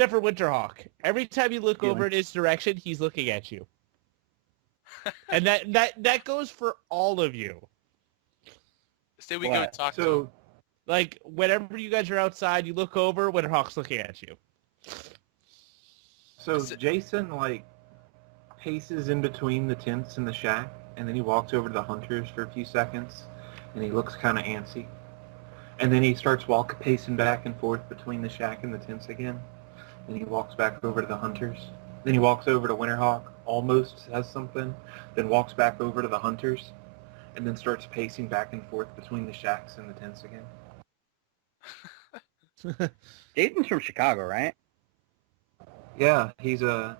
Except for Winterhawk. Every time you look over in his direction, he's looking at you. And that goes for all of you. Say we go talk to him. Like, whenever you guys are outside, you look over, Winterhawk's looking at you. So Jason, like, paces in between the tents and the shack, and then he walks over to the hunters for a few seconds, and he looks kind of antsy. And then he starts pacing back and forth between the shack and the tents again. Then he walks back over to the hunters. Then he walks over to Winterhawk, almost says something, then walks back over to the hunters, and then starts pacing back and forth between the shacks and the tents again. Jason's from Chicago, right? Yeah, he's a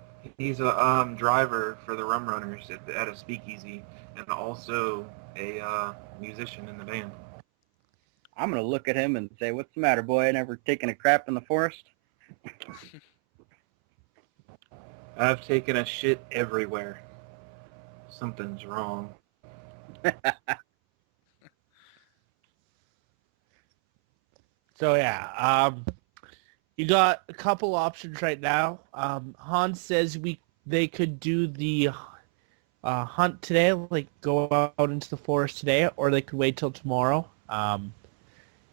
driver for the Rum Runners at a speakeasy, and also a musician in the band. I'm gonna look at him and say, "What's the matter, boy? Never taken a crap in the forest?" I've taken a shit everywhere. Something's wrong. So yeah, you got a couple options right now. Hans says they could do the hunt today, like go out into the forest today, or they could wait till tomorrow.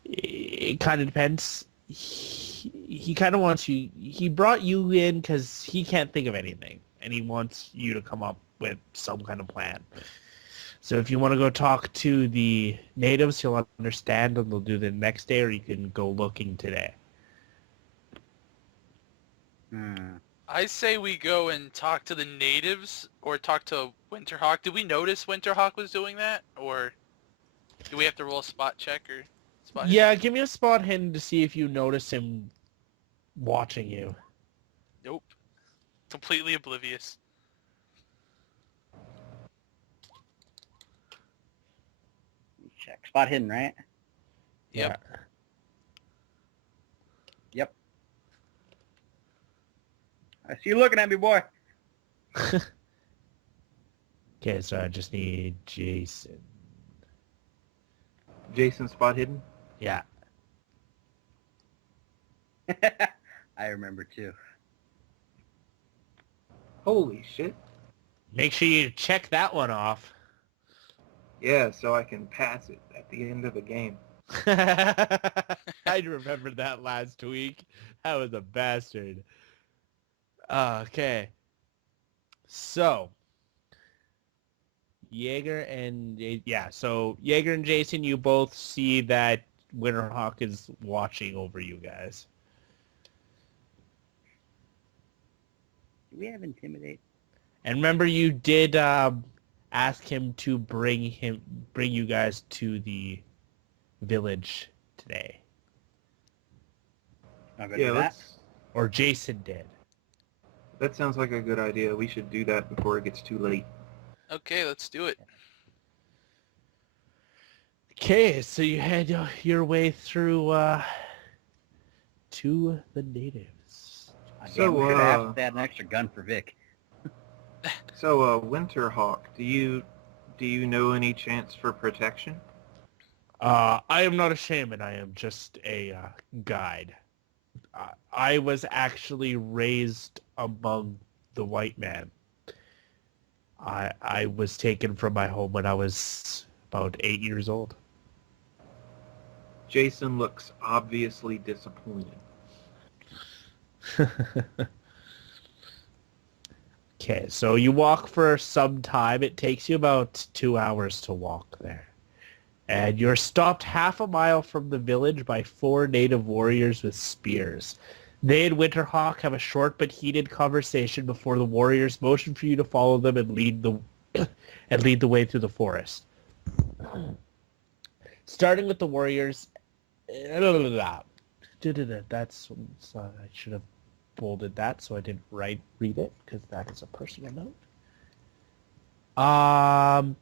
It kind of depends. He kind of wants you. He brought you in because he can't think of anything, and he wants you to come up with some kind of plan. So if you want to go talk to the natives, he'll understand, and they'll do the next day, or you can go looking today. I say we go and talk to the natives, or talk to Winterhawk. Did we notice Winterhawk was doing that, or do we have to roll a spot check or spot? Yeah, give me a spot hidden to see if you notice him watching you. Nope. Completely oblivious. Check. Spot hidden, right? Yep. Yeah. Yep. I see you looking at me, boy. Okay, so I just need Jason. Jason spot hidden? Yeah. I remember too. Holy shit. Make sure you check that one off. Yeah, so I can pass it at the end of the game. I remember that last week. That was a bastard. Okay. So, Jaeger and Jason, you both see that Winterhawk is watching over you guys. Do we have intimidate? And remember, you did ask him to bring you guys to the village today. Not gonna do that. Or Jason did. That sounds like a good idea. We should do that before it gets too late. Okay, let's do it. Okay, so you had your way through to the natives. Again, we should have asked an extra gun for Vic. So, Winterhawk, do you know any chance for protection? I am not a shaman. I am just a guide. I was actually raised among the white man. I was taken from my home when I was about 8 years old. Jason looks obviously disappointed. Okay, so you walk for some time. It takes you about 2 hours to walk there. And you're stopped half a mile from the village by 4 native warriors with spears. They and Winterhawk have a short but heated conversation before the warriors motion for you to follow them and lead the way through the forest. Starting with the warriors, that's I should have bolded that so I didn't read it because that is a personal note.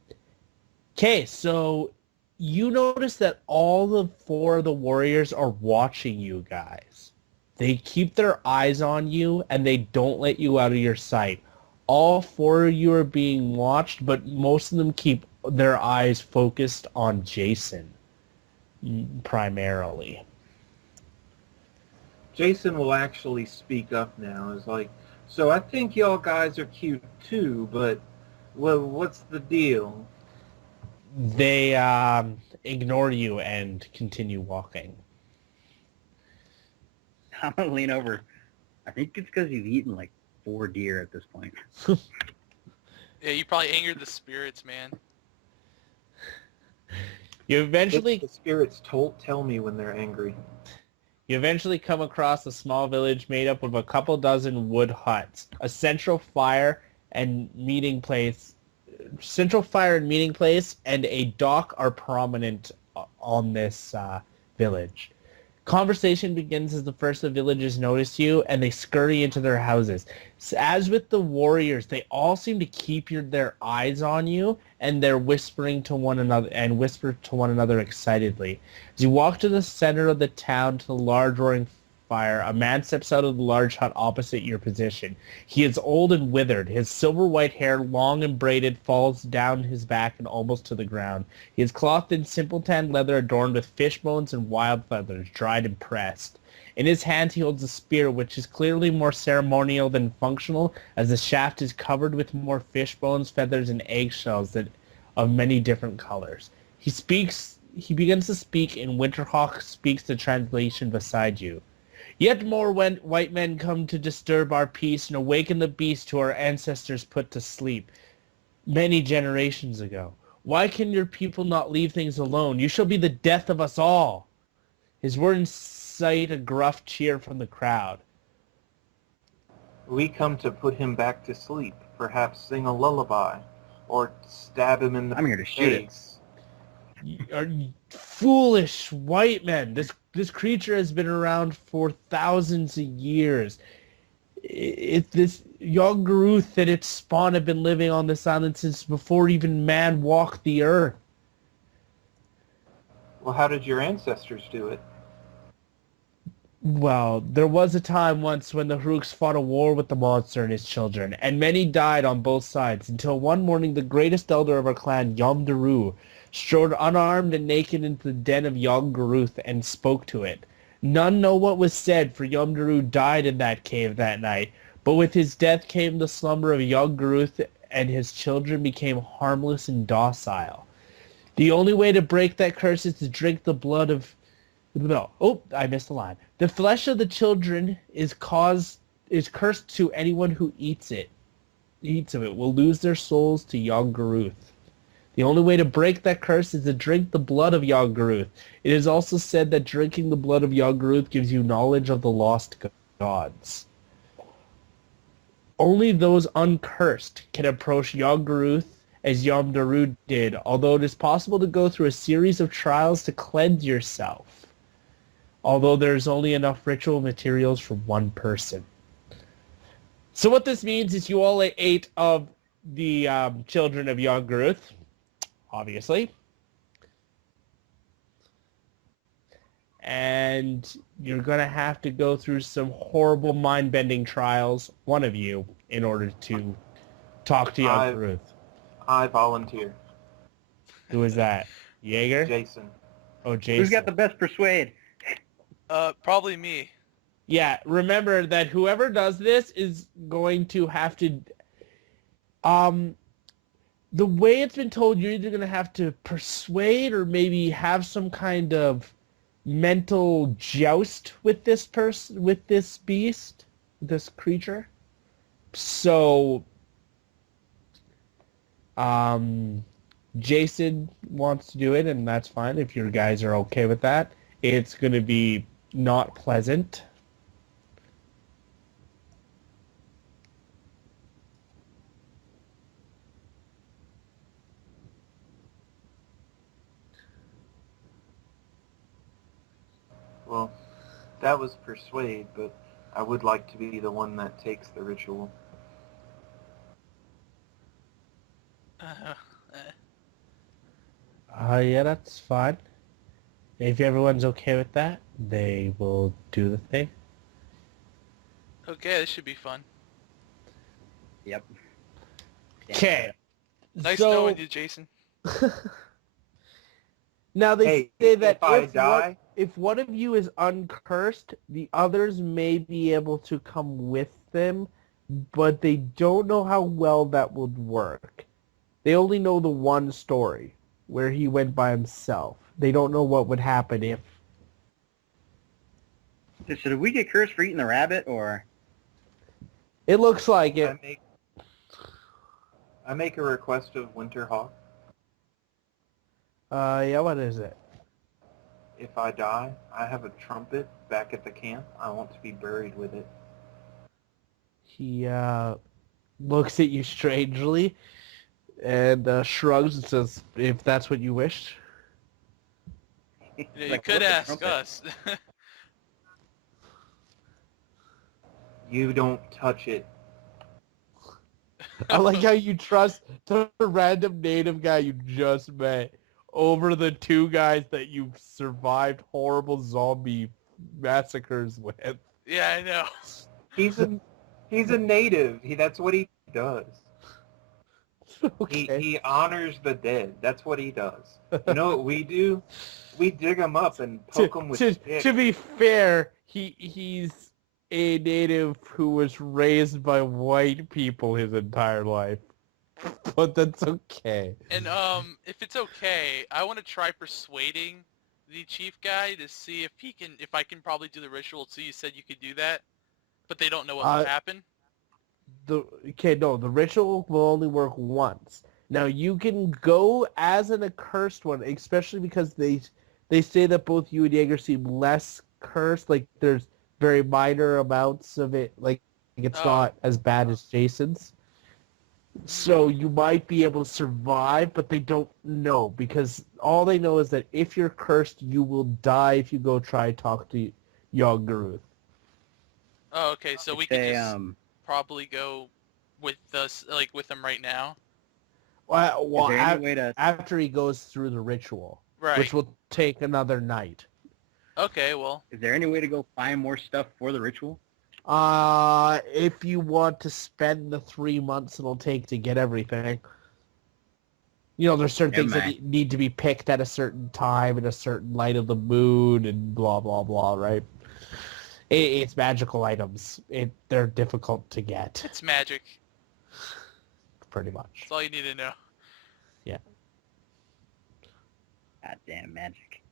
Okay, so you notice that all the 4 of the warriors are watching you guys. They keep their eyes on you and they don't let you out of your sight. All 4 of you are being watched, but most of them keep their eyes focused on Jason primarily. Jason will actually speak up now. Is like, so I think y'all guys are cute too, but what's the deal? They ignore you and continue walking. I'm gonna lean over. I think it's because you've eaten like 4 deer at this point. Yeah, you probably angered the spirits, man. You eventually The spirits tell me when they're angry. You eventually come across a small village made up of a couple dozen wood huts, a central fire and meeting place. Central fire and meeting place and a dock are prominent on this village. Conversation begins as the first of the villagers notice you and they scurry into their houses. So as with the warriors, they all seem to keep their eyes on you and they're whispering to one another and whisper to one another excitedly. As you walk to the center of the town to the large roaring fire, a man steps out of the large hut opposite your position. He is old and withered. His silver white hair, long and braided, falls down his back and almost to the ground. He is clothed in simple tanned leather adorned with fish bones and wild feathers, dried and pressed. In his hand he holds a spear, which is clearly more ceremonial than functional, as the shaft is covered with more fish bones, feathers, and eggshells of many different colors. He begins to speak, and Winterhawk speaks the translation beside you. Yet more white men come to disturb our peace and awaken the beast who our ancestors put to sleep many generations ago. Why can your people not leave things alone? You shall be the death of us all. His words incite a gruff cheer from the crowd. We come to put him back to sleep, perhaps sing a lullaby, or stab him in the I'm here to shoot it. face. Are foolish white men. This creature has been around for thousands of years. This Yogg-Daruth and its spawn have been living on this island since before even man walked the earth. Well, how did your ancestors do it? Well, there was a time once when the Hruks fought a war with the monster and his children, and many died on both sides, until one morning the greatest elder of our clan, Yom-Daru, strode unarmed and naked into the den of Yogg-Daruth and spoke to it. None know what was said, for Yom-Daru died in that cave that night, but with his death came the slumber of Yogg-Daruth, and his children became harmless and docile. The only way to break that curse is to drink the blood of... No. Oh, I missed a line. The flesh of the children is cursed to anyone who eats of it will lose their souls to Yogg-Daruth. The only way to break that curse is to drink the blood of Yogg-Daruth. It is also said that drinking the blood of Yogg-Daruth gives you knowledge of the lost gods. Only those uncursed can approach Yogg-Daruth as Yom-Daru did, although it is possible to go through a series of trials to cleanse yourself. Although there's only enough ritual materials for one person. So what this means is you all ate of the children of Yogg-Daruth, obviously. And you're going to have to go through some horrible mind-bending trials, one of you, in order to talk to Yogg-Daruth. I volunteer. Who is that? Jaeger? Jason. Oh, Jason. Who's got the best persuade? Probably me. Yeah, remember that whoever does this is going to have to... the way it's been told, you're either going to have to persuade or maybe have some kind of mental joust with this person, with this beast, this creature. So, Jason wants to do it, and that's fine if your guys are okay with that. It's going to be not pleasant. Well, that was persuade, but I would like to be the one that takes the ritual. Yeah, that's fine. If everyone's okay with that, they will do the thing. Okay, this should be fun. Yep. Okay. Nice So, knowing you, Jason. now they Hey, say that if I if die, if one of you is uncursed, the others may be able to come with them, but they don't know how well that would work. They only know the one story where he went by himself. They don't know what would happen if... So did we get cursed for eating the rabbit, or? It looks like it. I make a request of Winterhawk. Yeah, what is it? If I die, I have a trumpet back at the camp. I want to be buried with it. He looks at you strangely and shrugs and says, if that's what you wished. Yeah, you Like, could what's a ask trumpet? us. You don't touch it. I like how you trust the random native guy you just met over the two guys that you survived horrible zombie massacres with. Yeah, I know. He's a native. That's what he does. Okay. He honors the dead. That's what he does. You know what we do? We dig them up and poke them with sticks. To be fair, he's a native who was raised by white people his entire life. But that's okay. And if it's okay, I want to try persuading the chief guy to see if I can probably do the ritual. So you said you could do that, but they don't know what will happen. The ritual will only work once. Now you can go as an accursed one, especially because they say that both you and Jaeger seem less cursed. Like there's very minor amounts of it. Like it's not as bad as Jason's. So you might be able to survive, but they don't know because all they know is that if you're cursed, you will die if you go try to talk to young Garuth. Oh, okay. So we can just probably go with us, like with him right now. Well, Is there any way to... after he goes through the ritual, Right. which will take another night. Okay, well. Is there any way to go find more stuff for the ritual? If you want to spend the 3 months it'll take to get everything. You know, there's certain things that need to be picked at a certain time and a certain light of the moon and blah, blah, blah, right? It's magical items. They're difficult to get. It's magic. Pretty much. That's all you need to know. Yeah. Goddamn magic.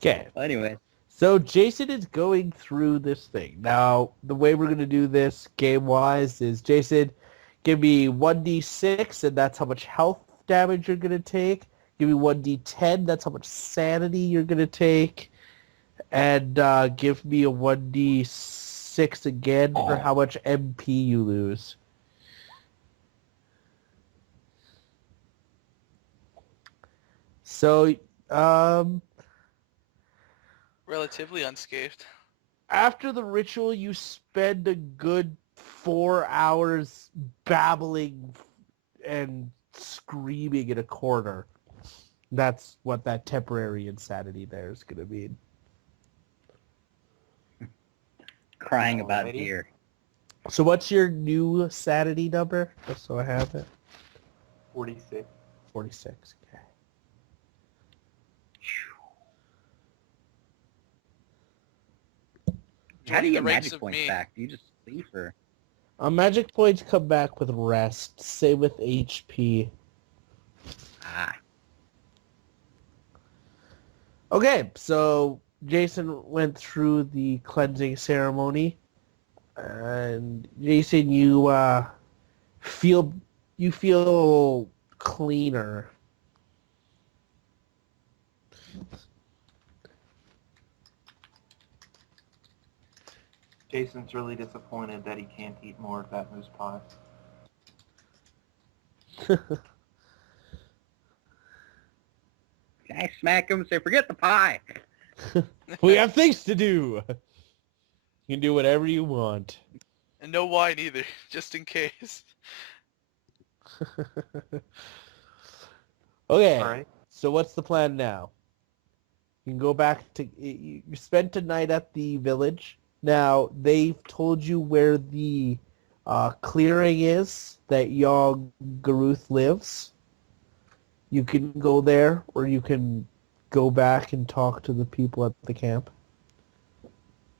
Okay. Well, anyway. So Jason is going through this thing. Now, the way we're going to do this game-wise is, Jason, give me 1d6, and that's how much health damage you're going to take. Give me 1d10, that's how much sanity you're going to take. And give me a 1d6 again for how much MP you lose. So, Relatively unscathed. after the ritual, you spend a good 4 hours babbling and screaming in a corner. That's what that temporary insanity there is going to mean. Crying about deer. So what's your new sanity number? Just so I have it. 46. 46, okay. How do you get The ranks magic of points me. back? Do you just sleep, or? Magic points come back with rest. Same with HP. Ah. Okay, so Jason went through the cleansing ceremony, and Jason, you feel cleaner. Jason's really disappointed that he can't eat more of that moose pie. Can I smack him and say, forget the pie? We have things to do. You can do whatever you want. And no wine either, just in case. Okay, All right. so what's the plan now? You can go back to... You spent a night at the village. Now, they've told you where the clearing is that young Garuth lives. You can go there, or you can go back and talk to the people at the camp?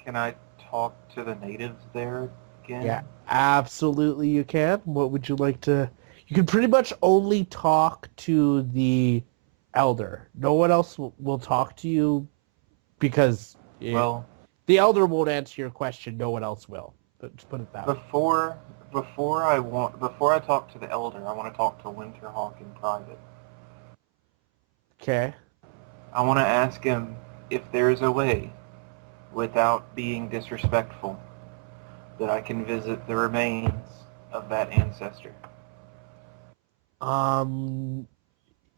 Can I talk to the natives there again? Yeah, absolutely you can. What would you like to... You can pretty much only talk to the elder. No one else will talk to you because Well, the elder won't answer your question. No one else will. But just put it that way. before I talk to the elder, I want to talk to Winterhawk in private. Okay. I want to ask him if there's a way, without being disrespectful, that I can visit the remains of that ancestor.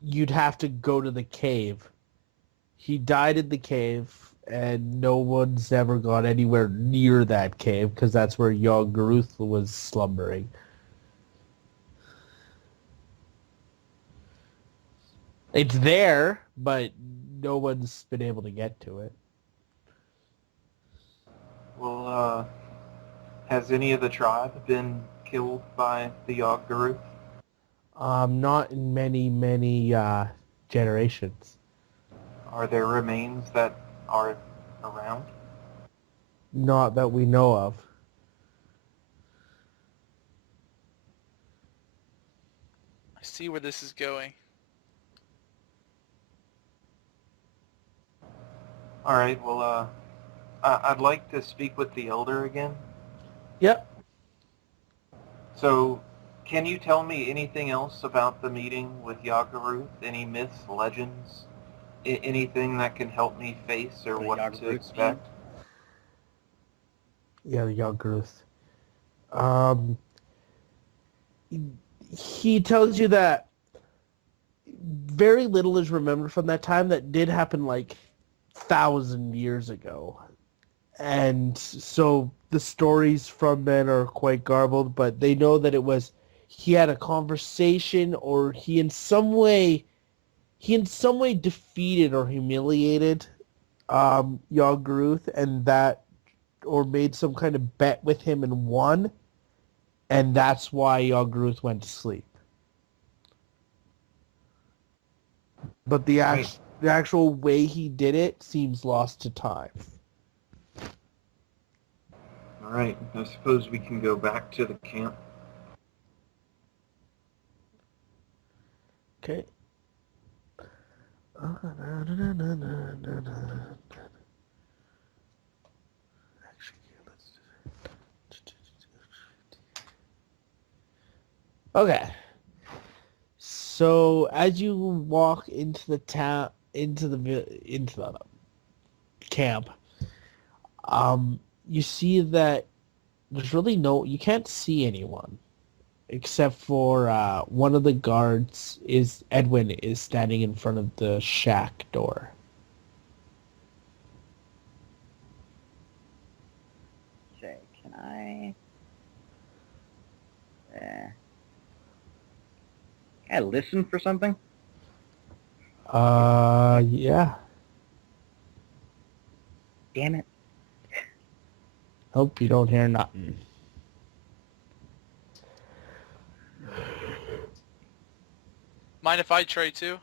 You'd have to go to the cave. He died in the cave, and no one's ever gone anywhere near that cave because that's where Yogg-Ruth was slumbering. It's there, but no one's been able to get to it. Well, has any of the tribe been killed by the Yogg-Ruth? Not in many generations. Are there remains that are around? Not that we know of. I see where this is going. All right, well, I'd like to speak with the elder again. Yep. So, can you tell me anything else about the meeting with Yogg-Ruth? Any myths, legends, anything that can help me face or The what to Yogg-Ruth expect? Yeah, the Yogg-Ruth. He tells you that very little is remembered from that time. That did happen like 1,000 years ago. And so the stories from then are quite garbled, but they know that it was he had a conversation or he in some way defeated or humiliated Yogg-Ruth, and that or made some kind of bet with him and won, and that's why Yogg-Ruth went to sleep. But the actual way he did it seems lost to time. All right, I suppose we can go back to the camp. Okay. Okay. So as you walk into the town, into the camp, you see that there's really you can't see anyone except for one of the guards Edwin is standing in front of the shack door. Say, can I... Can I listen for something? Yeah. Damn it. Hope you don't hear nothing. Mind if I try too?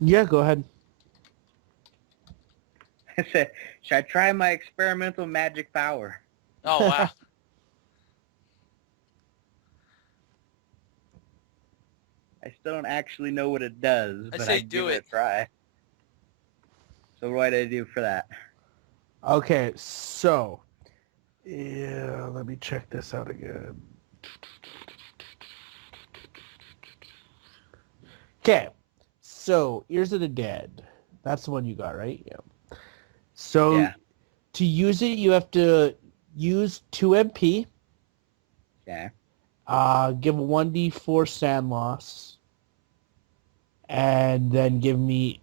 Yeah, go ahead. I said, should I try my experimental magic power? Oh, wow. I still don't actually know what it does, I but say I'd do give it it. a try. So what do I do for that? Okay, so yeah, let me check this out again. Okay, so Ears of the Dead. That's the one you got, right? Yeah. So Yeah. to use it, you have to use 2 MP. Okay. Give a 1d4 sand loss, and then give me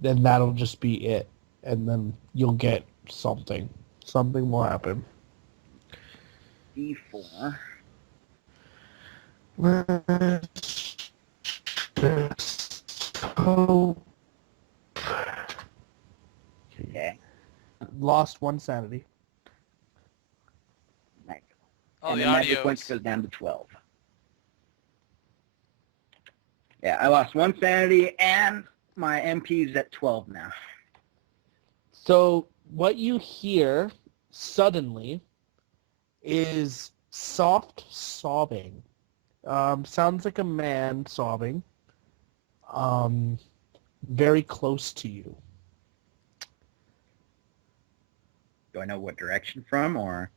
then that'll just be it, and then you'll get something. Something will happen. D4. Let's just hope. Okay. Lost 1 sanity. Nice. Oh, And the the magic audio. points goes down to 12. Yeah, I lost 1 sanity and my MP's at 12 now. So what you hear suddenly is soft sobbing. Sounds like a man sobbing. Very close to you. Do I know what direction from, or?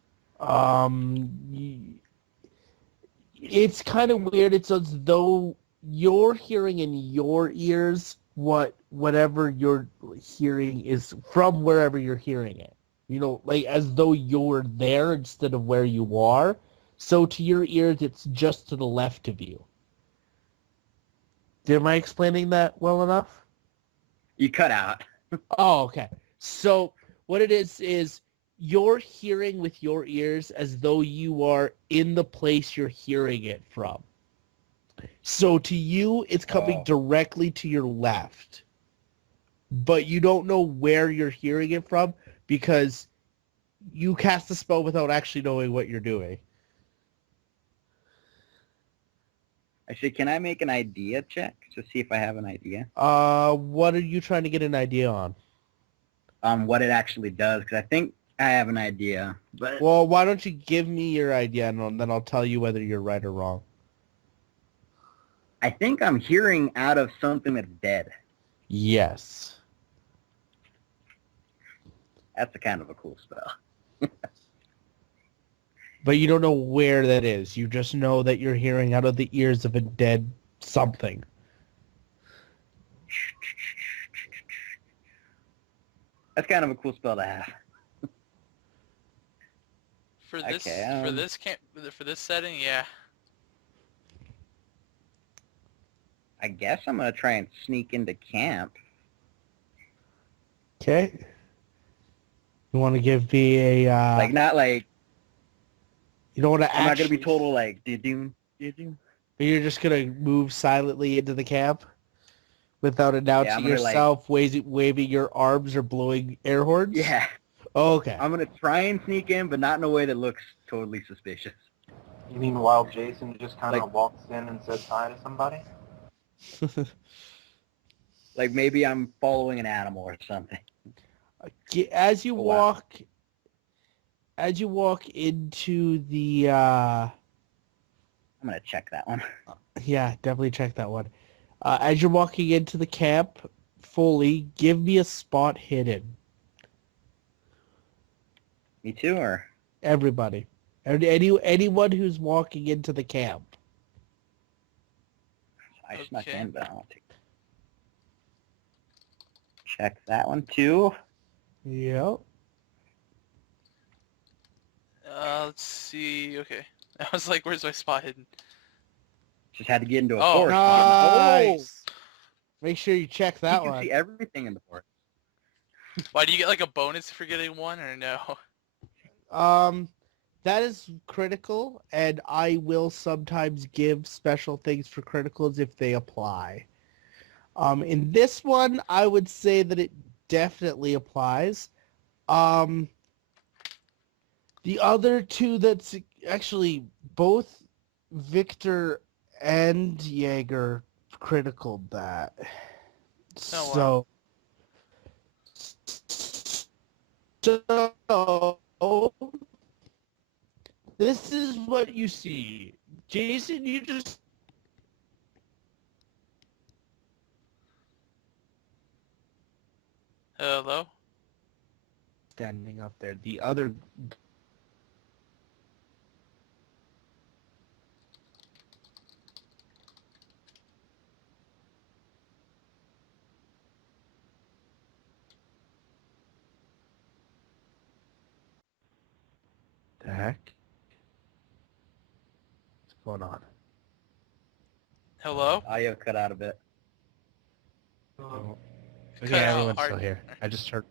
It's kind of weird. It's as though you're hearing in your ears whatever you're hearing is from wherever you're hearing it. You know, like as though you're there instead of where you are. So to your ears, it's just to the left of you. Am I explaining that well enough? You cut out. Oh, okay. So what it is you're hearing with your ears as though you are in the place you're hearing it from. So to you, it's coming directly to your left. But you don't know where you're hearing it from because you cast the spell without actually knowing what you're doing. Actually, can I make an idea check to see if I have an idea? What are you trying to get an idea on? What it actually does, because I think I have an idea. But Well, why don't you give me your idea and then I'll tell you whether you're right or wrong. I think I'm hearing out of something that's dead. Yes. That's a kind of a cool spell. But you don't know where that is. You just know that you're hearing out of the ears of a dead something. That's kind of a cool spell to have. For this Okay, for this setting, yeah. I guess I'm gonna try and sneak into camp. Okay. You want to give me a... Like, not like... You don't want to I'm not actually... gonna be total like, doo-doo, doo-doo. You're just going to move silently into the camp without announcing I'm gonna, yourself, waving your arms or blowing air horns? Yeah. Oh, okay. I'm gonna try and sneak in, but not in a way that looks totally suspicious. You mean while Jason just kind of Like- walks in and says hi to somebody? Like maybe I'm following an animal or something. As you Oh, wow. walk into the... I'm gonna check that one. Yeah, definitely check that one. As you're walking into the camp fully, give me a spot hidden. Me too, or? Everybody. Anyone who's walking into the camp. I snuck Okay. in, but I won't take it. Check that one too. Yep. Let's see. Okay. I was like, where's my spot hidden? Just had to get into a Oh, forest. Nice. Make sure you check Oh, that you can one. see everything in the forest. Why do you get like a bonus for getting one or no? That is critical, and I will sometimes give special things for criticals if they apply. In this one, I would say that it definitely applies. The other two that's actually both Victor and Jaeger critical that. Oh, So this is what you see. Jason, you just Hello? standing up there. The other the heck? What's going on? Hello? Audio cut out a bit. Oh. Cut Okay, out everyone's hard. still here. I just heard.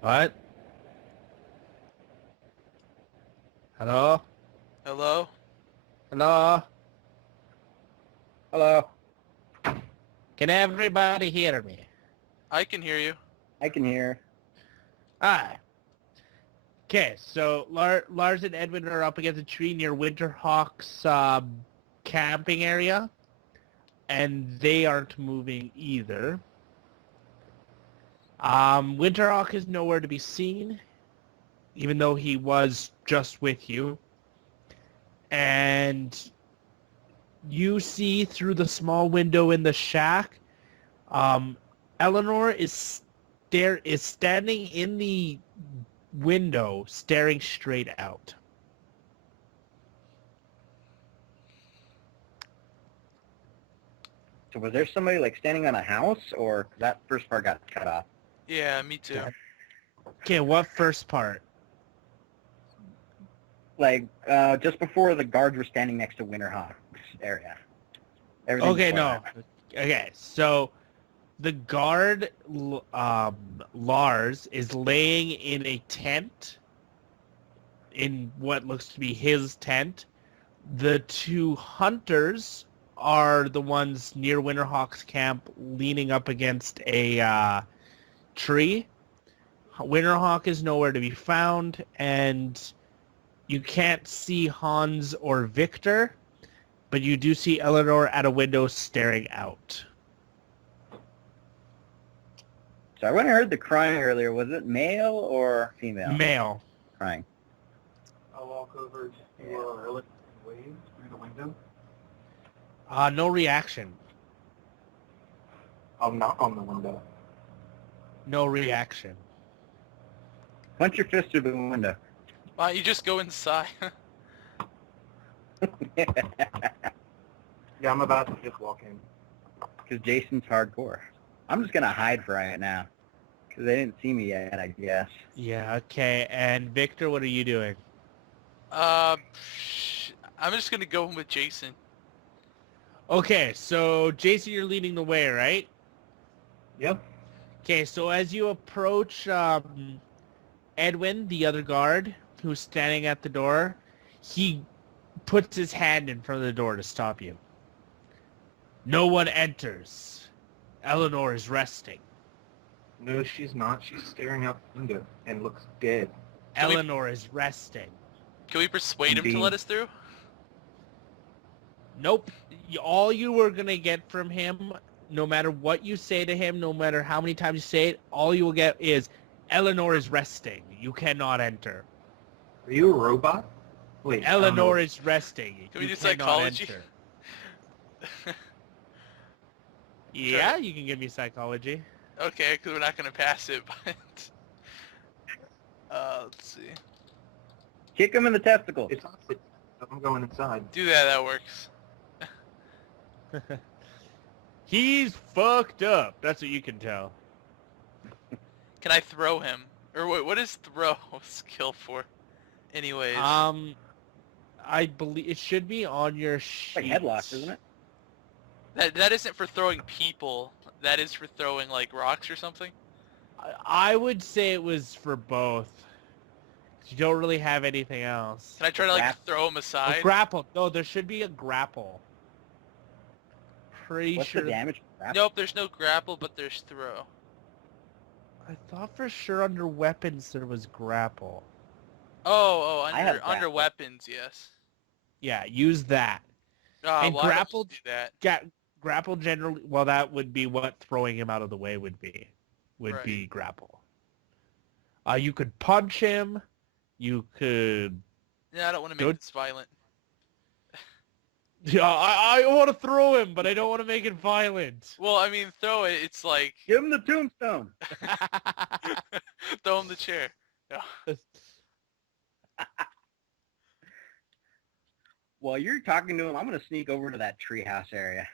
What? Hello? Hello? Hello? Hello. Can everybody hear me? I can hear you. I can hear. Hi. Okay, so Lars and Edwin are up against a tree near Winterhawk's camping area. and they aren't moving either. Winterhawk is nowhere to be seen, even though he was just with you. And you see through the small window in the shack, Eleanor is standing in the window, staring straight out. So was there somebody like standing on a house, or that first part got cut off? Yeah, me too. Okay, what first part? Like just before the guards were standing next to Winterhawk's area. Everything Okay, before no. that. Okay, so the guard, Lars, is laying in a tent, in what looks to be his tent. The two hunters are the ones near Winterhawk's camp, leaning up against a tree. Winterhawk is nowhere to be found, and you can't see Hans or Victor, but you do see Eleanor at a window staring out. So when I heard the crying earlier, was it male or female? Male. Crying. I'll walk over to Lilith and wave through the window. No reaction. I'll knock on the window. No reaction. Punch your fist through the window. Why don't you just go inside? Yeah, I'm about to just walk in. Because Jason's hardcore. I'm just gonna hide for right now. Because they didn't see me yet, I guess. Yeah, okay. And Victor, what are you doing? I'm just gonna go in with Jason. Okay, so Jason, you're leading the way, right? Yep. Okay, so as you approach Edwin, the other guard, who's standing at the door, he puts his hand in front of the door to stop you. No one enters. Eleanor is resting. No, she's not. She's staring out the window and looks dead. Eleanor is resting. Can we persuade him to Indeed. let us through? Nope. All you were going to get from him, no matter what you say to him, no matter how many times you say it, all you will get is, Eleanor is resting. You cannot enter. Are you a robot? Wait. Eleanor is resting. Can we You do cannot psychology? enter. Yeah, you can give me psychology. Okay, because we're not gonna pass it, but let's see. Kick him in the testicles. It's not sitting. I'm going inside. Do that. That works. He's fucked up. That's what you can tell. Can I throw him? Or what is throw skill for? Anyways. I believe it should be on your sheet. Like headlock, isn't it? That isn't for throwing people. That is for throwing like rocks or something. I would say it was for both. You don't really have anything else. Can I try to like throw him A aside? grapple. No, there should be a grapple. Pretty What's sure. the damage? Nope, there's no grapple, but there's throw. I thought for sure under weapons there was grapple. Oh, I have under grapple. weapons, yes. Yeah, use that. And Well, I don't grapple- do that. Grapple generally, well, that would be what throwing him out of the way would be. Would Right. be grapple. You could punch him. You could. Yeah, I don't want to make Good. this violent. Yeah, I want to throw him, but I don't want to make it violent. Well, I mean, throw it. It's like Give him the tombstone. throw him the chair. No. While you're talking to him, I'm going to sneak over to that treehouse area.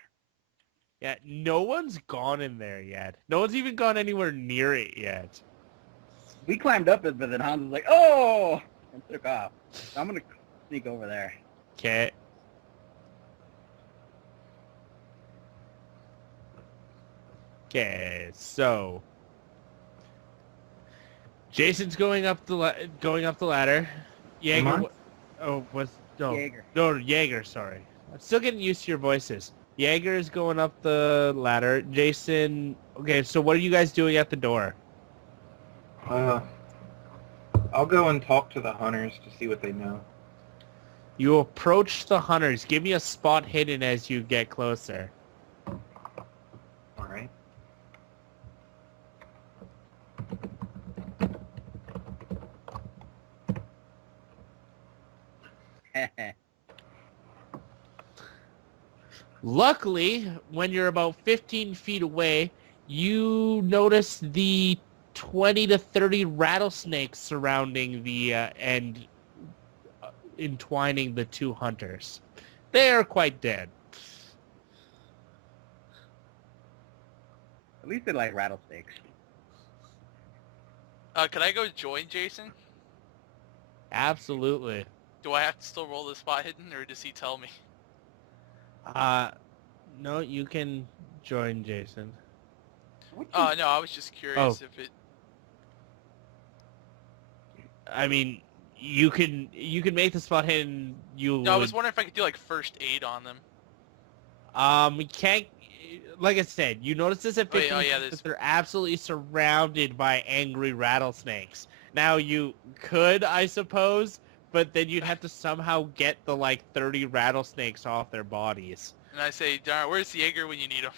Yeah, no one's gone in there yet. No one's even gone anywhere near it yet. We climbed up it, but then Hans was like, oh! And took off. So I'm going to sneak over there. Okay. Okay, so Jason's going up the ladder. Jaeger. Am Jaeger. No, Jaeger. Sorry, I'm still getting used to your voices. Jaeger is going up the ladder. Jason. Okay, so what are you guys doing at the door? I'll go and talk to the hunters to see what they know. You approach the hunters. Give me a spot hidden as you get closer. Luckily, when you're about 15 feet away, you notice the 20 to 30 rattlesnakes surrounding the and entwining the two hunters. They are quite dead. At least they like rattlesnakes. Can I go join Jason? Absolutely. Do I have to still roll the spot hidden, or does he tell me? No, you can join Jason. No, I was just curious if it... I mean, you can make the spot hidden. No, I was wondering if I could do like first aid on them. We can't. Like I said, you notice this at 15 yeah, that they're absolutely surrounded by angry rattlesnakes. Now you could, I suppose, but then you'd have to somehow get the like 30 rattlesnakes off their bodies. And I say, darn, where's Jaeger when you need him?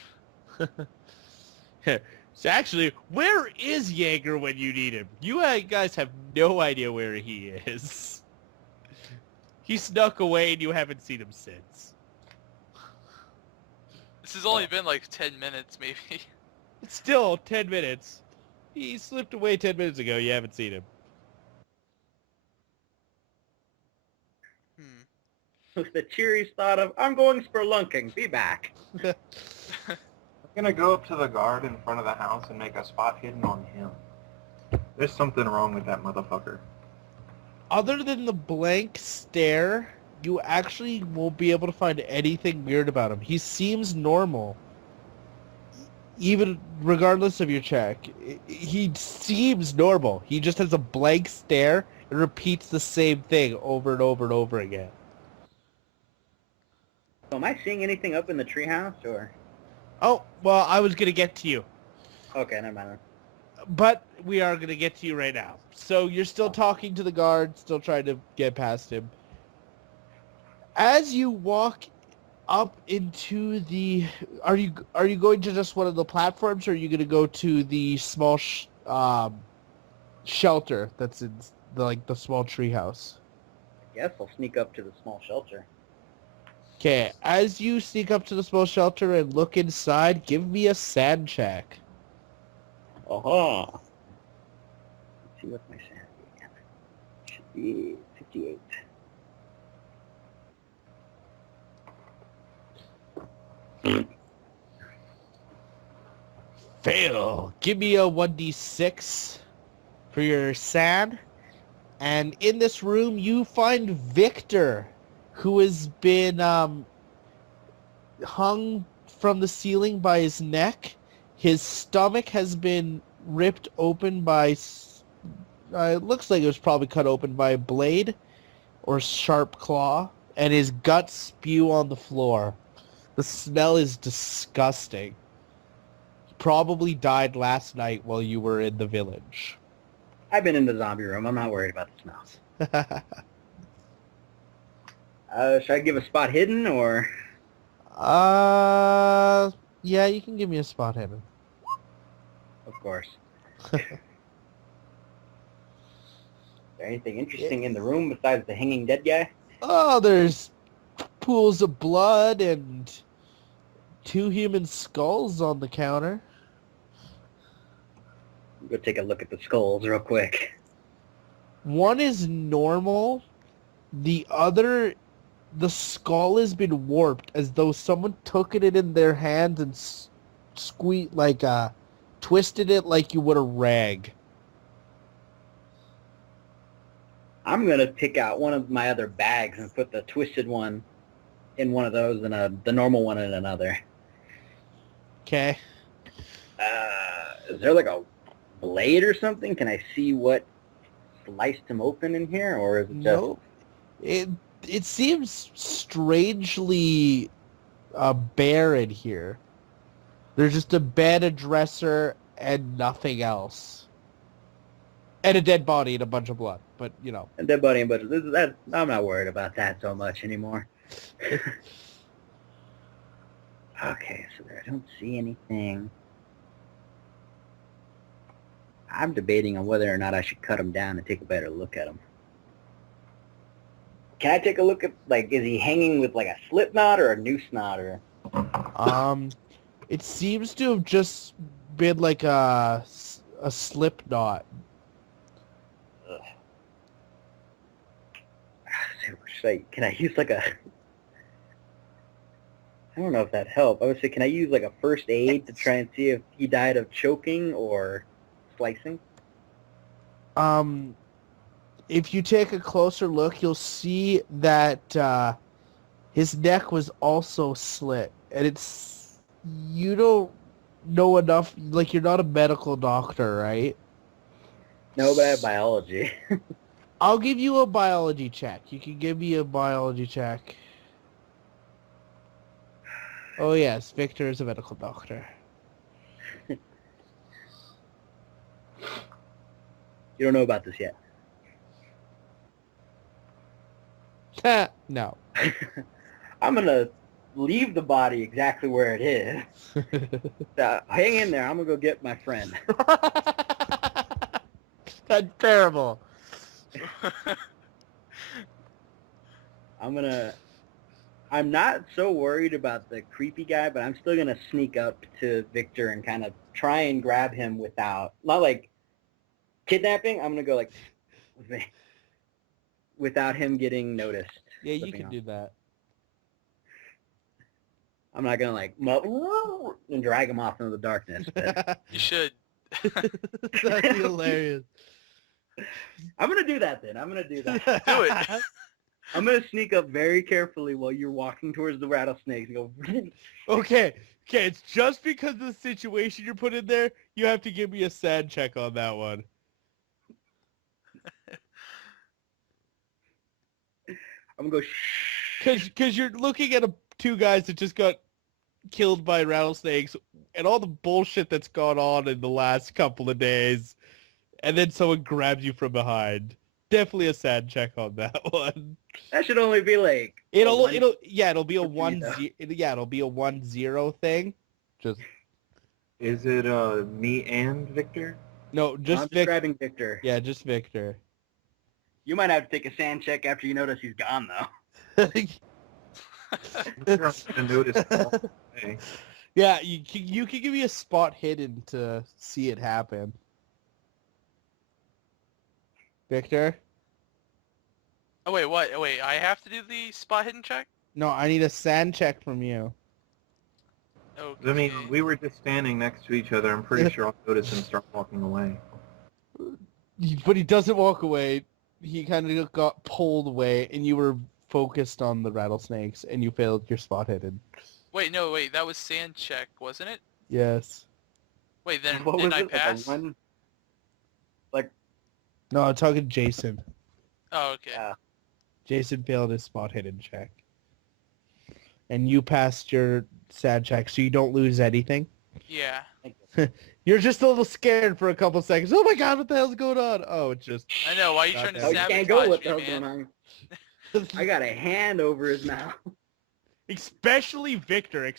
So actually, where is Jaeger when you need him? You guys have no idea where he is. He snuck away and you haven't seen him since. This has only been like 10 minutes, maybe. It's still 10 minutes. He slipped away 10 minutes ago. You haven't seen him. With the cheery thought of, I'm going spelunking, be back. I'm gonna go up to the guard in front of the house and make a spot hidden on him. There's something wrong with that motherfucker. Other than the blank stare, you actually won't be able to find anything weird about him. He seems normal. Even regardless of your check, he seems normal. He just has a blank stare and repeats the same thing over and over and over again. So am I seeing anything up in the treehouse, or? Oh, well, I was going to get to you. Okay, never mind. But we are going to get to you right now. So you're still talking to the guard, still trying to get past him. As you walk up into the... Are you going to just one of the platforms, or are you going to go to the small shelter that's in the small treehouse? I guess I'll sneak up to the small shelter. Okay, as you sneak up to the small shelter and look inside, give me a sand check. Aha! Let's see what's my sanity again. Should be 58. Fail. Give me a 1d6 for your sand. And in this room, you find Victor, who has been hung from the ceiling by his neck. His stomach has been ripped open by... it looks like it was probably cut open by a blade or sharp claw. And his guts spew on the floor. The smell is disgusting. He probably died last night while you were in the village. I've been in the zombie room. I'm not worried about the smells. Should I give a spot hidden, or? Yeah, you can give me a spot hidden. Of course. Is there anything interesting in the room besides the hanging dead guy? Oh, there's pools of blood and 2 human skulls on the counter. Go take a look at the skulls real quick. One is normal. The other, the skull has been warped as though someone took it in their hands and twisted it like you would a rag. I'm going to pick out one of my other bags and put the twisted one in one of those and the normal one in another. Okay. Is there like a blade or something? Can I see what sliced him open in here, or is it just... No. It seems strangely bare in here. There's just a bed, a dresser, and nothing else. And a dead body and a bunch of blood, but you know. A dead body, but I'm not worried about that so much anymore. Okay, so there, I don't see anything. I'm debating on whether or not I should cut him down and take a better look at him. Can I take a look at, like, is he hanging with, like, a slip knot or a noose knot? Or It seems to have just been like a slip knot. Can I use, like, a... I don't know if that helped. I would say, can I use, like, a first aid to try and see if he died of choking or slicing? If you take a closer look, you'll see that his neck was also slit, and you don't know enough. Like, you're not a medical doctor, right? No, but I have biology. I'll give you a biology check. You can give me a biology check. Oh yes, Victor is a medical doctor. You don't know about this yet. No. I'm going to leave the body exactly where it is. Hang in there. I'm going to go get my friend. That's terrible. I'm not so worried about the creepy guy, but I'm still going to sneak up to Victor and kind of try and grab him without, not like kidnapping. I'm going to go like, without him getting noticed. Yeah, you can do that. I'm not going to like, and drag him off into the darkness. But... You should. That'd be hilarious. I'm going to do that then. I'm going to do that. Do it. I'm going to sneak up very carefully while you're walking towards the rattlesnakes and go... Okay, it's just because of the situation you're put in there, you have to give me a SAD check on that one. I'm going to go, shh. Because you're looking at two guys that just got killed by rattlesnakes and all the bullshit that's gone on in the last couple of days, and then someone grabs you from behind. Definitely a SAD check on that one. That should only be like... It'll be a 1-0. It'll be a 1-0 thing. Just... Is it me and Victor? No, just I'm describing Victor. Yeah, just Victor. You might have to take a SAD check after you notice he's gone, though. Yeah, you can give me a spot hidden to see it happen. Victor? Oh, wait, what? Wait, I have to do the spot hidden check? No, I need a SAD check from you. Okay. I mean, we were just standing next to each other. I'm pretty sure I'll notice him start walking away. But he doesn't walk away. He kind of got pulled away, and you were focused on the rattlesnakes, and you failed your spot hidden. Wait, that was sand check, wasn't it? Yes. Wait, then What did was I it? pass? No, I'm talking to Jason. Oh, okay. Yeah. Jason failed his spot hidden check. And you passed your SAD check, so you don't lose anything. Yeah. You're just a little scared for a couple seconds. Oh my god, what the hell's going on? Oh, it's just... I know, why are you trying to Oh, you sabotage can't go with me, those man? going on. I got a hand over his mouth. Especially Victor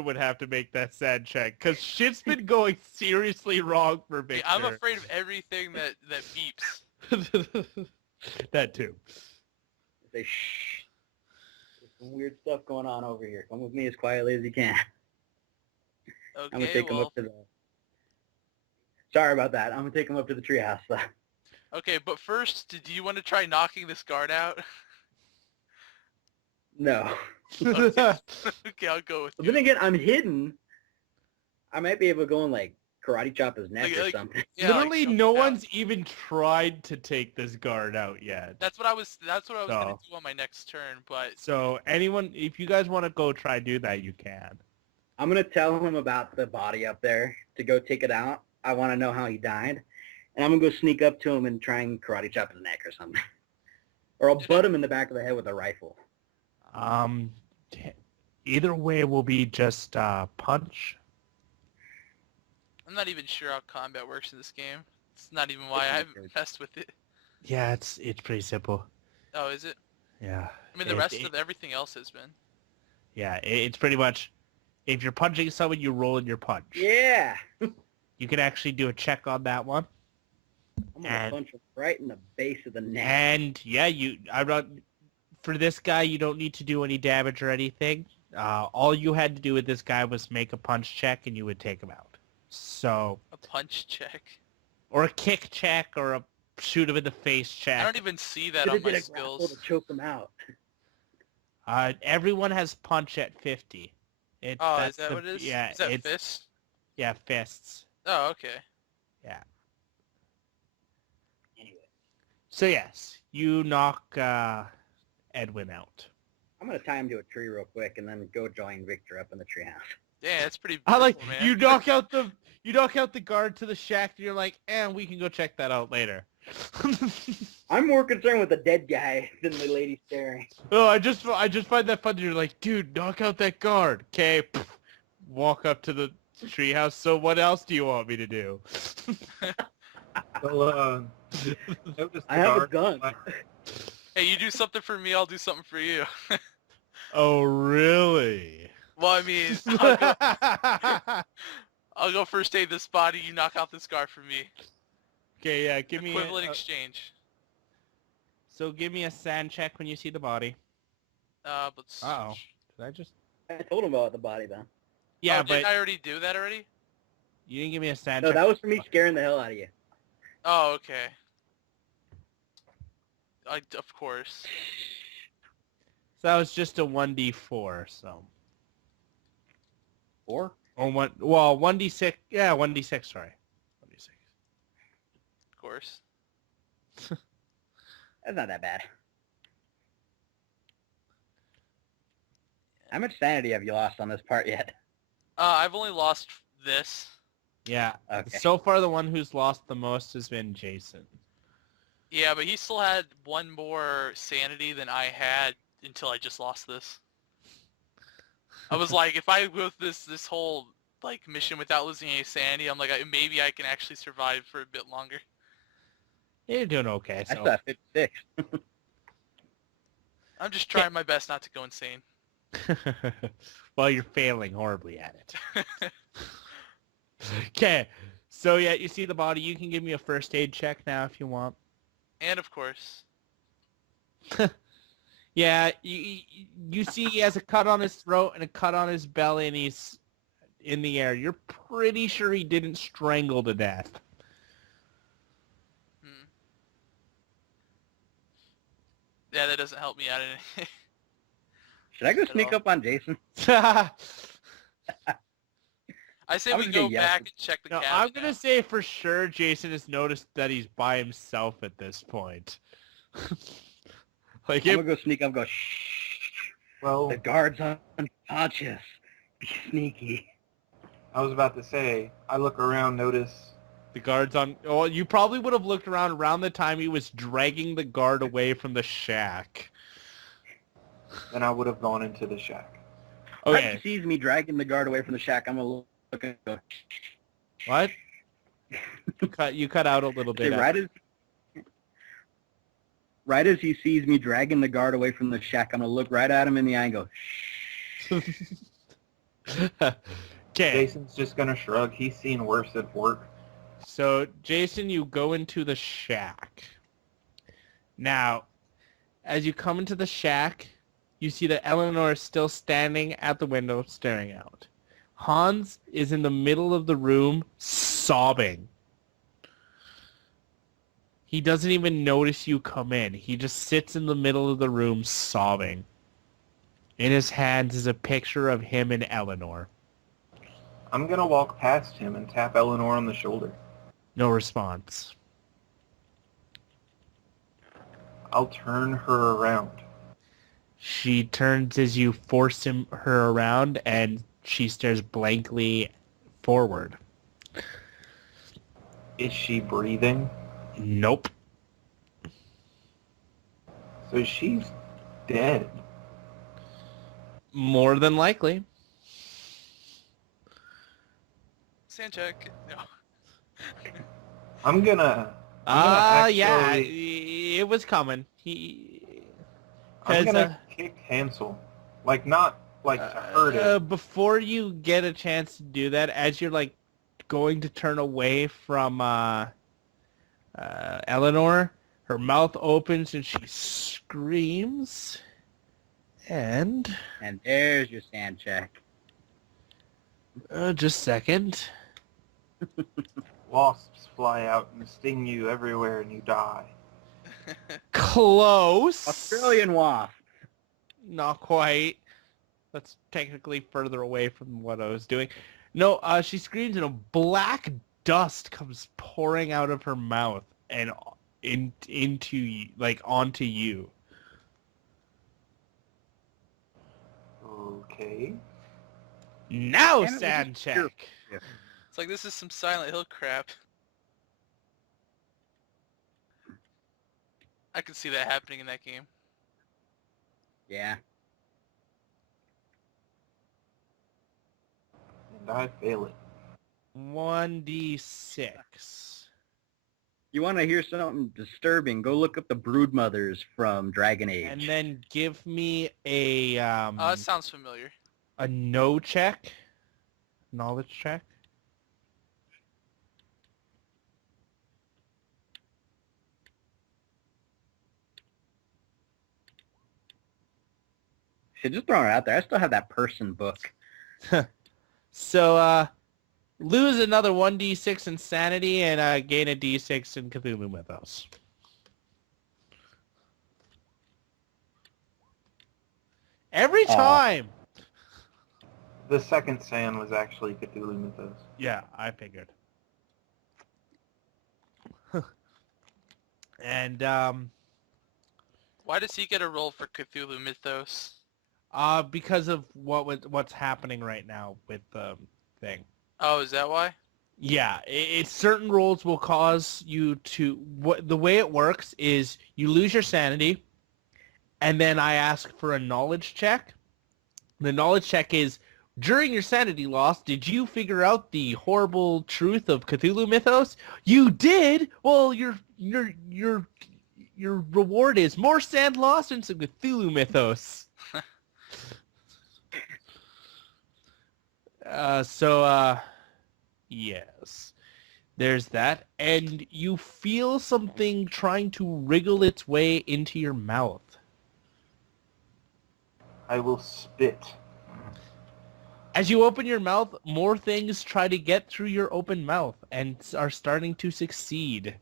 would have to make that SAD check, because shit's been going seriously wrong for Victor. Hey, I'm afraid of everything that beeps. That too. Say, shh. There's some weird stuff going on over here. Come with me as quietly as you can. Okay, I'm gonna take him up to the... Sorry about that. I'm gonna take him up to the treehouse. Okay, but first, do you want to try knocking this guard out? No. Okay, I'll go with But you. then again, I'm hidden. I might be able to go and like karate chop his neck or Like- something. Yeah, Literally, choke no him down. one's even tried to take this guard out yet. That's what I was gonna So- do on my next turn, but So anyone, if you guys want to go try do that, you can. I'm gonna tell him about the body up there to go take it out. I want to know how he died, and I'm gonna go sneak up to him and try and karate chop his neck or something, or I'll butt him in the back of the head with a rifle. Either way will be just punch. I'm not even sure how combat works in this game. It's not even why I haven't messed with it. Yeah, it's pretty simple. Oh, is it? Yeah. I mean, the rest of everything else has been. Yeah, it's pretty much, if you're punching someone, you roll in your punch. Yeah. You can actually do a check on that one. I'm gonna punch him right in the base of the neck. And yeah, for this guy, you don't need to do any damage or anything. All you had to do with this guy was make a punch check, and you would take him out. So, A punch check. or a kick check, or a shoot him in the face check. I don't even see that Should on have my did a grapple skills. to choke him out. Everyone has punch at 50. Oh, is that what it is? Yeah, Is that it's fist? yeah, fists. Oh, okay. Yeah. Anyway, So yes, you knock Edwin out. I'm gonna tie him to a tree real quick and then go join Victor up in the treehouse. Yeah, that's pretty I like beautiful, man. you knock out the guard to the shack, and you're like, and we can go check that out later. I'm more concerned with the dead guy than the lady staring. Oh, I just find that funny. You're like, dude, knock out that guard. Okay, walk up to the treehouse. So what else do you want me to do? Well, notice I have a the gun. guard- Hey, you do something for me, I'll do something for you. Oh, really? Well, I mean, I'll go first aid this body, you knock out this guard for me. Okay, yeah, give me Equivalent exchange. So give me a sand check when you see the body. Let's... Uh-oh. Did I just... I told him about the body though. Yeah, oh, but didn't I already do that already? you didn't give me a sand No, check. that was for me scaring the hell out of you. Oh, okay. Of course. So that was just a 1d4, so... 4? Or 1d6. Yeah, 1d6, sorry. 1d6. Of course. That's not that bad. How much sanity have you lost on this part yet? I've only lost this. Yeah. Okay. So far, the one who's lost the most has been Jason. Yeah, but he still had one more sanity than I had until I just lost this. I was like, if I go through this whole like mission without losing any sanity, I'm like, maybe I can actually survive for a bit longer. You're doing okay, I so... still have 56. I'm just trying my best not to go insane. Well, you're failing horribly at it. Okay. So, yeah, you see the body. You can give me a first aid check now if you want. And of course, Yeah, you see he has a cut on his throat and a cut on his belly, and he's in the air. You're pretty sure he didn't strangle to death. yeah, that doesn't help me out any. Should I go At sneak all. up on Jason? I say I'm we just go gonna yes. back and check the No, cabin. I'm going to say for sure Jason has noticed that he's by himself at this point. Like, I'm gonna go sneak up and go, shh. Well, The guard's unconscious. Be sneaky. I was about to say, I look around, notice the guard's on... Oh, you probably would have looked around the time he was dragging the guard away from the shack. then I would have gone into the shack. If Okay, he sees me dragging the guard away from the shack, I'm gonna look and go, what? You cut out a little bit. okay, right as he sees me dragging the guard away from the shack, I'm gonna look right at him in the eye and go, shh. Okay, Jason's just gonna shrug. He's seen worse at work. so Jason, you go into the shack. Now, as you come into the shack, you see that Eleanor is still standing at the window staring out. Hans is in the middle of the room sobbing. He doesn't even notice you come in. He just sits in the middle of the room sobbing. In his hands is a picture of him and Eleanor. I'm gonna walk past him and tap Eleanor on the shoulder. No response. I'll turn her around. She turns as you force her around, and she stares blankly forward. Is she breathing? Nope. So she's dead. More than likely. Sand check. No. I'm gonna Yeah, actually- it was coming. I'm 'Cause, gonna kick Hansel. Like, not like to hurt him. before you get a chance to do that, as you're like going to turn away from Eleanor, her mouth opens and she screams. And there's your sand check. just a second. Wasps fly out and sting you everywhere and you die. Close. Australian wasp. Not quite. That's technically further away from what I was doing. No, she screams and a black dust comes pouring out of her mouth and onto you. Okay. Now Damn it, sand this is check. It's like this is some Silent Hill crap. I can see that happening in that game. Yeah. And I fail it. 1d6. You want to hear something disturbing? Go look up the Broodmothers from Dragon Age. And then give me a That sounds familiar. a knowledge check. Shit, just throwing it out there. I still have that person book. So lose another 1d6 insanity and gain a d6 in Cthulhu Mythos. Every time. The second sand was actually Cthulhu Mythos. Yeah, I figured. And Why does he get a roll for Cthulhu Mythos? because of what's happening right now with the thing. Oh, is that why? Yeah, certain rolls will cause you to. The way it works is you lose your sanity, and then I ask for a knowledge check. The knowledge check is during your sanity loss, did you figure out the horrible truth of Cthulhu Mythos? You did. Well, your reward is more sand lost and some Cthulhu Mythos. Yes, there's that, and you feel something trying to wriggle its way into your mouth. I will spit. As you open your mouth, more things try to get through your open mouth and are starting to succeed.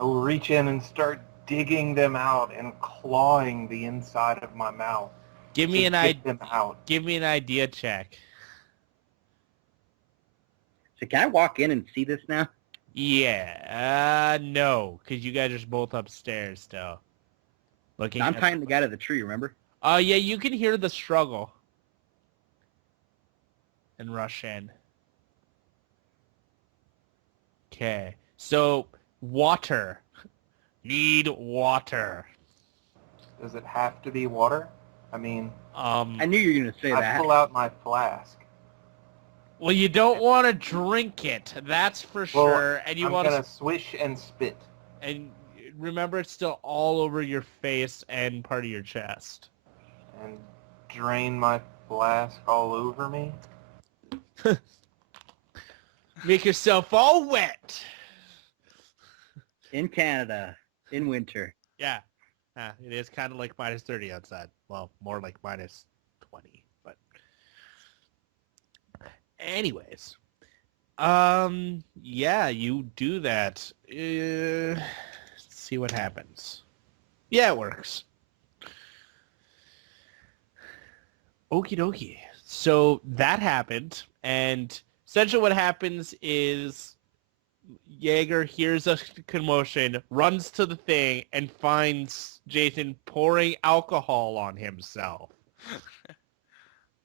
I will reach in and start digging them out and clawing the inside of my mouth. Give me to an get them out. Give me an idea check. So can I walk in and see this now? Yeah, no, because you guys are both upstairs still. Looking. I'm tying the guy to the tree, remember? Yeah, you can hear the struggle. And rush in. Okay, so water. Need water. Does it have to be water? I mean, I knew you were going to say I that. pull out my flask. Well, you don't want to drink it. That's for sure. And you I'm want gonna swish and spit. And remember, it's still all over your face and part of your chest. And drain my flask all over me. Make yourself all wet. In Canada, in winter. Yeah. It is kind of like minus 30 outside. Well, more like minus 20, but anyways. Yeah, you do that. Let's see what happens. Yeah, it works. Okie dokie. So that happened, and essentially what happens is Jaeger hears a commotion, runs to the thing, and finds Jason pouring alcohol on himself.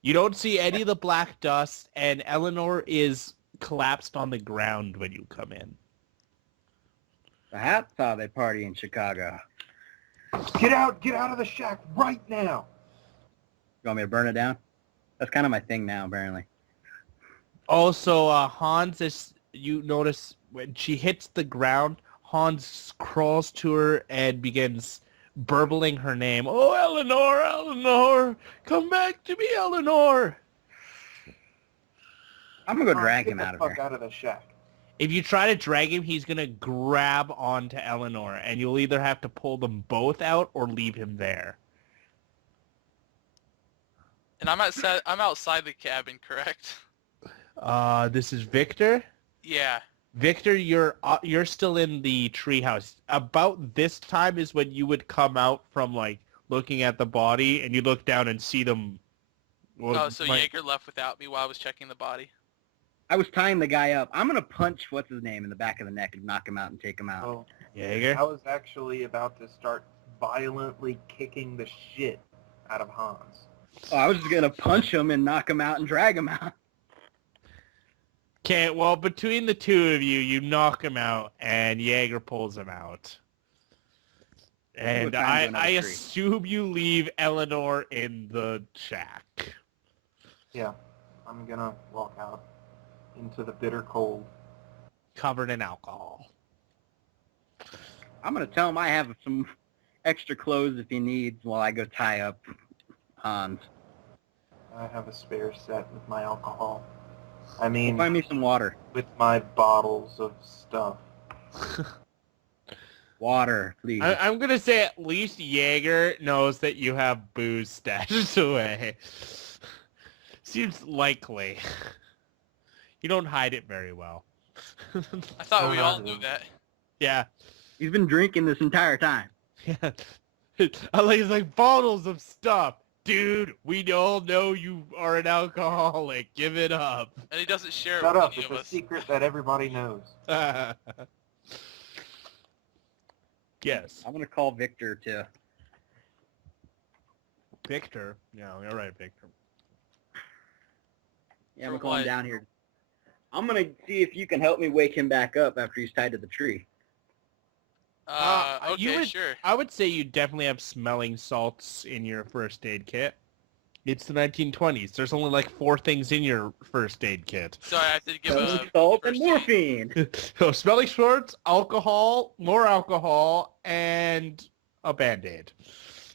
You don't see any of the black dust, and Eleanor is collapsed on the ground when you come in. That's how they party in Chicago. Get out of the shack right now. You want me to burn it down? That's kind of my thing now, apparently. Also, Hans, you notice when she hits the ground, Hans crawls to her and begins burbling her name. Oh, Eleanor, Eleanor, come back to me, Eleanor. I'm going to go drag Get him the out of fuck there. out of the shack. If you try to drag him, he's going to grab onto Eleanor, and you'll either have to pull them both out or leave him there. And I'm outside the cabin, correct? This is Victor. Yeah. Victor, you're still in the treehouse. About this time is when you would come out from like looking at the body, and you look down and see them. Well, So Jaeger left without me while I was checking the body. I was tying the guy up. I'm gonna punch what's his name in the back of the neck and knock him out and take him out. Oh, Jaeger. I was actually about to start violently kicking the shit out of Hans. Oh, I was just gonna punch him and knock him out and drag him out. Okay, well, between the two of you, you knock him out, and Jaeger pulls him out. And I assume you leave Eleanor in the shack. Yeah, I'm gonna walk out into the bitter cold. Covered in alcohol. I'm gonna tell him I have some extra clothes if he needs while I go tie up Hans. I have a spare set with my alcohol. I mean, Find me some water. with my bottles of stuff. Water, please. I'm going to say at least Jaeger knows that you have booze stashed away. Seems likely. You don't hide it very well. I thought we all knew that. Yeah. He's been drinking this entire time. Yeah. It's like bottles of stuff. Dude, we all know you are an alcoholic. Give it up. And he doesn't share it Shut with up, any it's of a us. secret that everybody knows. Yes. I'm gonna call Victor to. Victor. Yeah, you're right, Victor. Yeah, I'm For gonna call him what? down here. I'm gonna see if you can help me wake him back up after he's tied to the tree. Okay, sure. I would say you definitely have smelling salts in your first aid kit. It's the 1920s. There's only like 4 things in your first aid kit. So I have to give Smelling a salt and first aid. morphine. So smelling salts, alcohol, more alcohol, and a Band-Aid.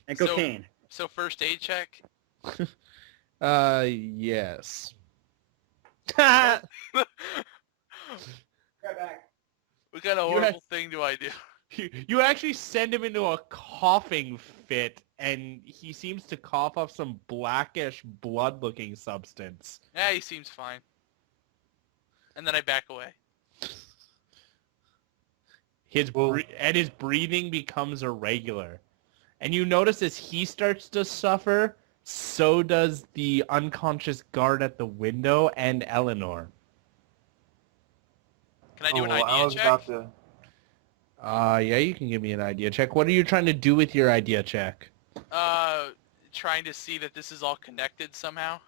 And So- cocaine. So first aid check. Yes. What kind of You horrible had- thing do I do? You actually send him into a coughing fit, and he seems to cough up some blackish, blood-looking substance. Yeah, he seems fine. And then I back away. His breathing becomes irregular. And you notice as he starts to suffer, so does the unconscious guard at the window and Eleanor. Can I do an I idea was check? about to... Yeah, you can give me an idea check. What are you trying to do with your idea check? Trying to see that this is all connected somehow.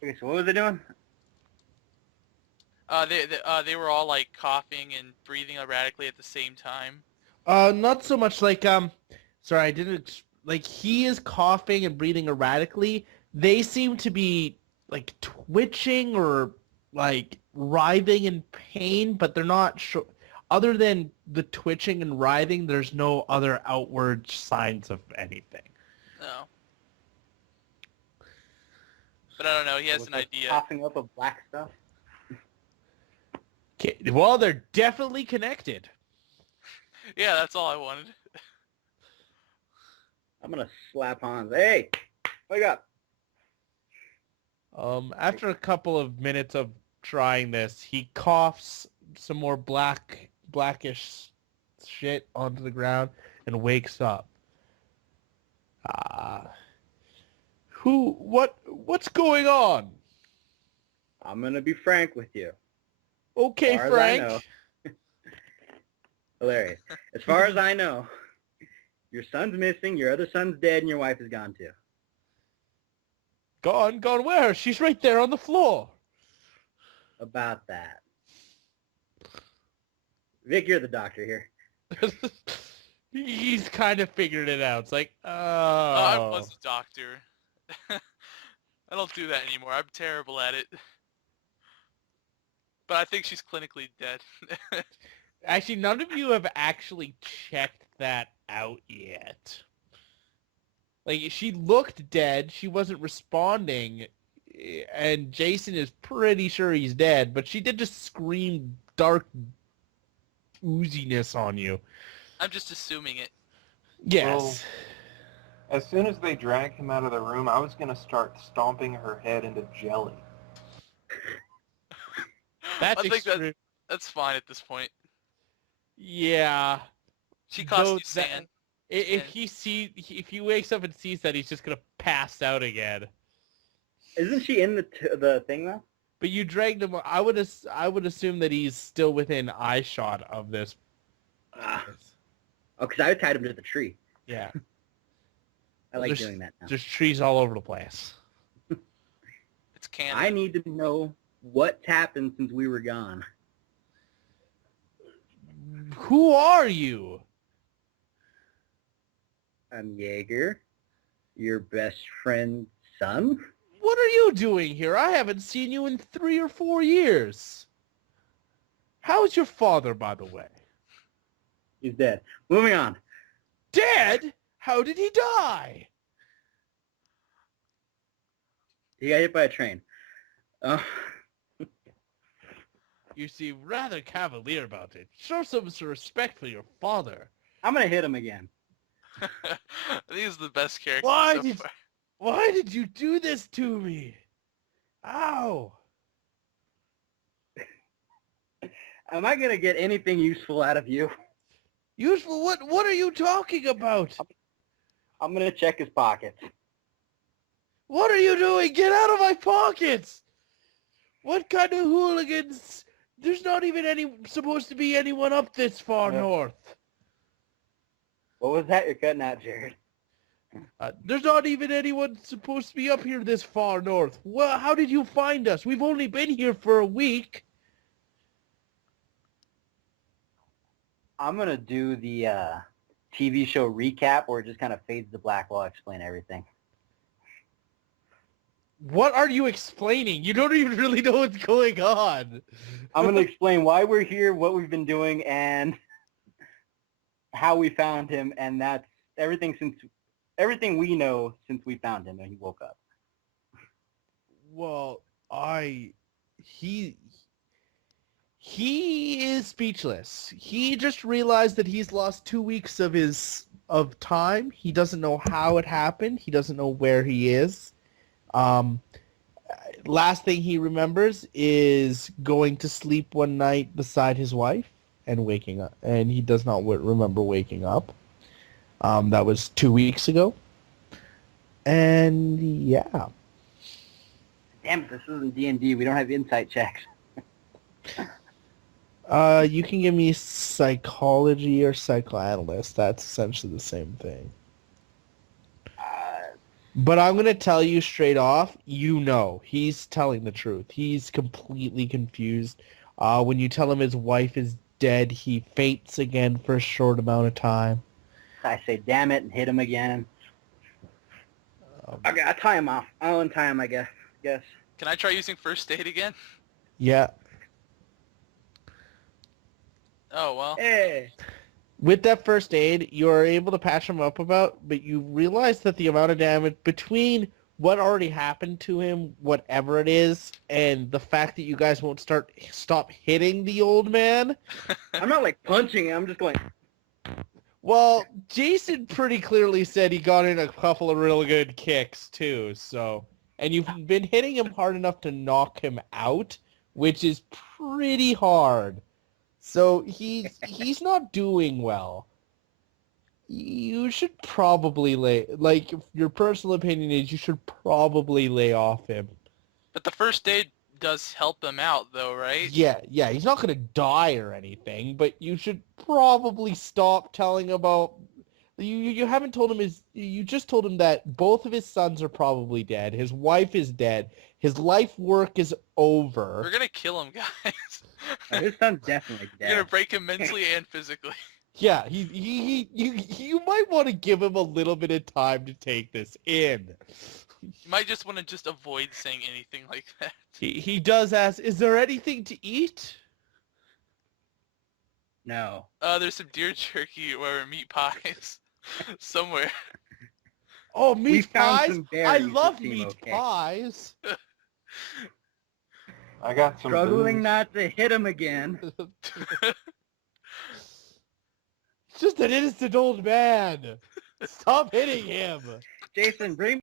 Okay, so what was it doing? They were all like coughing and breathing erratically at the same time. Not so much like, sorry, I didn't, like, he is coughing and breathing erratically. They seem to be, like, twitching or, like, writhing in pain, but they're not sure. Other than the twitching and writhing, there's no other outward signs of anything. No. But I don't know. He has Was an it idea. Coughing up of black stuff. Okay, well, they're definitely connected. Yeah, that's all I wanted. I'm gonna slap Hans. Hey, wake up! After a couple of minutes of trying this, he coughs some more blackish shit onto the ground and wakes up. What's going on? I'm gonna be frank with you. Okay, As far as I Frank. know. Hilarious. As far as I know, your son's missing, your other son's dead, and your wife is gone too. Gone where? She's right there on the floor. About that. Vic, you're the doctor here. He's kind of figured it out. It's like, I was a doctor. I don't do that anymore. I'm terrible at it. But I think she's clinically dead. Actually, none of you have actually checked that out yet. Like, she looked dead. She wasn't responding. and Jason is pretty sure he's dead, but she did just scream dark ooziness on you. I'm just assuming it. Yes. Well, as soon as they drag him out of the room, I was going to start stomping her head into jelly. That's I think extreme. that's fine at this point. Yeah. She cost Though you sand. If he wakes up and sees that, he's just gonna pass out again. Isn't she in the thing though? But you dragged him. I would assume that he's still within eye shot of this. Oh, because I tied him to the tree. Yeah. I like doing that now. There's trees all over the place. It's Canada. I need to know what's happened since we were gone. Who are you? I'm Jaeger, your best friend's son. What are you doing here? I haven't seen you in 3 or 4 years. How's your father, by the way? He's dead. Moving on. Dead? How did he die? He got hit by a train. You seem rather cavalier about it. Show some respect for your father. I'm going to hit him again. These are the best characters Why so did far. Why did you do this to me? Ow. Am I going to get anything useful out of you? Useful? What are you talking about? I'm going to check his pockets. What are you doing? Get out of my pockets! What kind of hooligans? There's not even supposed to be anyone up this far north. What was that you're cutting out, Jared? There's not even anyone supposed to be up here this far north. Well, how did you find us? We've only been here for a week. I'm going to do the TV show recap where it just kind of fades to black while I explain everything. What are you explaining? You don't even really know what's going on. I'm going to explain why we're here, what we've been doing, and how we found him, and that's everything we know since we found him and he woke up. Well, he is speechless. He just realized that he's lost 2 weeks of time. He doesn't know how it happened. He doesn't know where he is. Last thing he remembers is going to sleep one night beside his wife and waking up, and he does not remember waking up. That was 2 weeks ago. And yeah. Damn it, this isn't D&D. We don't have insight checks. You can give me psychology or psychoanalyst. That's essentially the same thing. But I'm going to tell you straight off, he's telling the truth. He's completely confused. When you tell him his wife is dead, he faints again for a short amount of time. I say, damn it, and hit him again. I tie him off. I'll untie him, I guess. Can I try using first aid again? Yeah. Oh, well. Hey. With that first aid, you're able to patch him up but you realize that the amount of damage between what already happened to him, whatever it is, and the fact that you guys won't stop hitting the old man. I'm not like punching him. I'm just going. Well, Jason pretty clearly said he got in a couple of real good kicks too, so. And you've been hitting him hard enough to knock him out, which is pretty hard. So he's not doing well. You should probably your personal opinion is you should probably lay off him. But the first aid does help him out, though, right? Yeah, he's not going to die or anything, but you should probably stop telling about... You haven't told him you just told him that both of his sons are probably dead, his wife is dead, his life work is over. We're going to kill him, guys. His son's definitely dead. You're going to break him mentally and physically. Yeah, you might want to give him a little bit of time to take this in. You might just want to just avoid saying anything like that. He does ask, is there anything to eat? No. There's some deer jerky or meat pies somewhere. Oh, meat found pies? some berries I that love seem meat okay. pies. I got some Struggling booze. not to hit him again. It's just an innocent old man. Stop hitting him. Jason, bring